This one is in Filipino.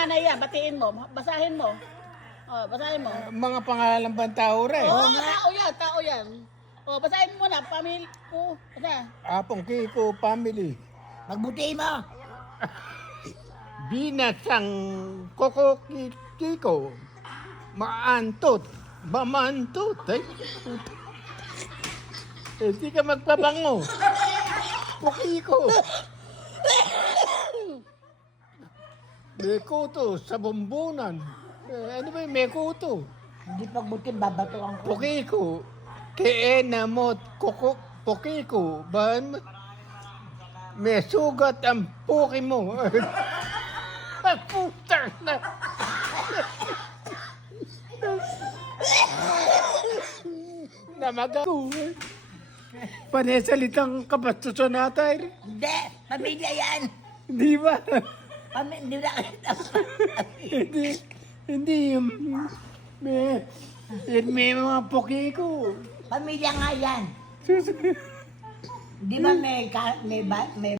nanay yan, batiin mo. Basahin mo. Oh, basahin mo. Mga pangalan bang tao rin? Oo, tao yan. Oh, basahin mo na, pamilya ko. Basta. Apong Kiko family. Magbuti mo. Binasang Koko Kiko. Maantot. Mamantot. Hindi ka magpabango. Kiko. Mekuto sa bumbunan. Ano ba yung mekuto? Hindi pagbuti, babatuan ko. Pokiko. Keenamot koko pokiko. Ban may sugat ang puki mo. Putang na. Namaga ko. Panesalitang kabastusan natin. Hindi, pamilya yan. Di ba? Hindi na kita. Hindi. May mga pokiko. Pamilya nga yan. Di ba may